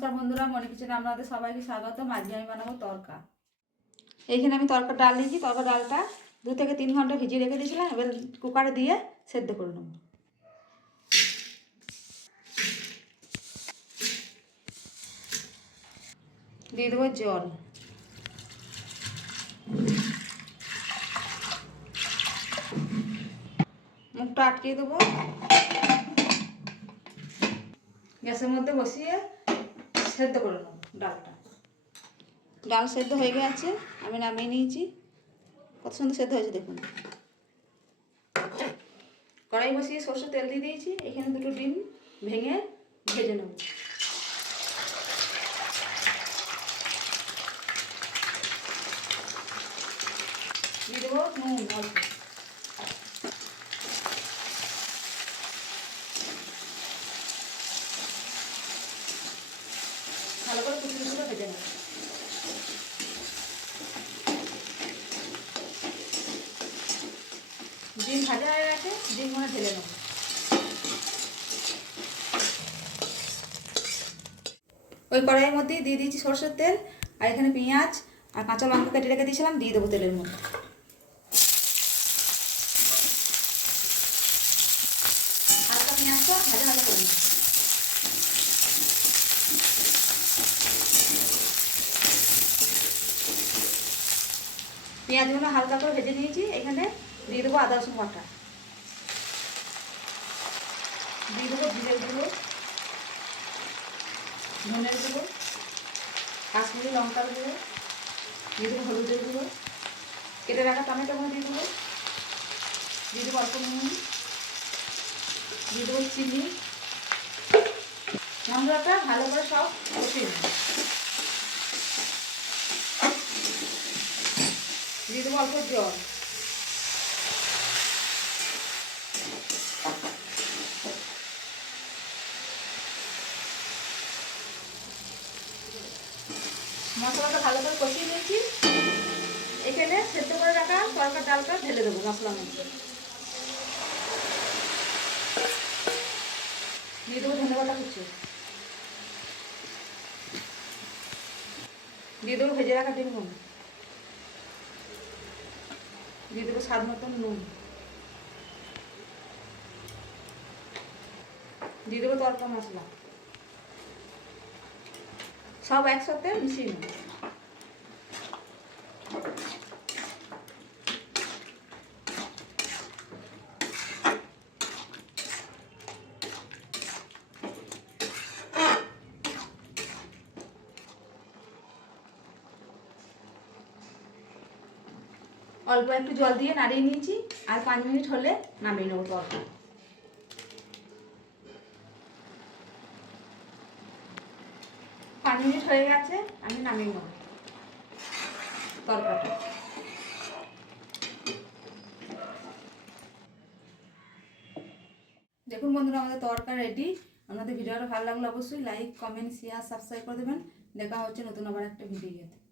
নমস্কার বন্ধুরা, মনি কিচেনে আপনাদের সবাইকে স্বাগত। আজকে আমি বানাবো তরকা। এইখানে আমি তরকার ডাল নিয়েছি। তরকার ডালটা 2 থেকে 3 ঘন্টা ভিজিয়ে রেখে দিয়েছিলাম। এবার কুকারে দিয়ে সেদ্ধ করে নেব। দিয়ে দেবো জল। মুখটা আটকে দেবো। গ্যাসের মধ্যে বসিয়ে সেদ্ধ করে নেব ডালটা। ডাল সেদ্ধ হয়ে গেছে, আমি নামিয়ে নিয়েছি। কত সুন্দর সেদ্ধ হয়েছে দেখুন। কড়াই বসিয়ে সরষের তেল দিয়ে দিয়েছি। এখানে 2টো ডিম ভেঙে ভেজে নেব। দিয়ে দেবো নুন অল্প। ভালো করে কুচি কুচি করে ভেজে নেব। ডিম ভাজা হয়ে গেছে, ডিম মনে ঢেলে নেব। ওই কড়াইয়ের মধ্যে দিয়ে দিয়েছি সরষের তেল, আর এখানে পেঁয়াজ আর কাঁচা লঙ্কা কেটে রেখে দিয়েছিলাম, দিয়ে দেবো তেলের মধ্যে। হালকা পেঁয়াজটা ভাজা ভাজা করে নেব। পেঁয়াজগুলো হালকা করে ভেজে নিয়েছি। এখানে দিয়ে দেবো আদা রসুন বাটা, দিয়ে দেবো জিরের গুঁড়ো, ধনের গুঁড়ো, কাশ্মীরি লঙ্কার গুঁড়ো, দিয়ে দেবো হলুদের গুঁড়ো, কেটে রাখা টমেটোগুলো দিয়ে দেবো, দিয়ে দেবো অল্প নুন, দিয়ে দেবো চিনি। মশলাটা ভালো করে সব কষিয়ে নেব। দিয়ে দেবো অল্প জল। মশলাটা ভালো করে কষিয়ে নিয়েছি। এখানে সেদ্ধ করে রাখা তরকার ডালটা ঢেলে দেবো মশলার মধ্যে। দিয়ে দেবো ধনে পাতা কুচি, দিয়ে দেবো ভেজে রাখা ডিমগুলো, দিয়ে দেবো স্বাদ মতন নুন, দিয়ে দেবো তরকা মশলা, সব একসাথে মিশিয়ে নেব। অল্প একটু জল দিয়ে নাড়িয়ে নিয়েছি, আর 5 মিনিট হলে নামিয়ে নেবো তরকা। 5 মিনিট হয়ে গেছে, আমি নামিয়ে নেব তরকাটা। দেখুন বন্ধুরা, আমাদের তরকা রেডি। আপনাদের ভিডিওটা ভালো লাগলে অবশ্যই লাইক, কমেন্ট, শেয়ার, সাবস্ক্রাইব করে দেবেন। দেখা হচ্ছে নতুন আবার একটা ভিডিওতে।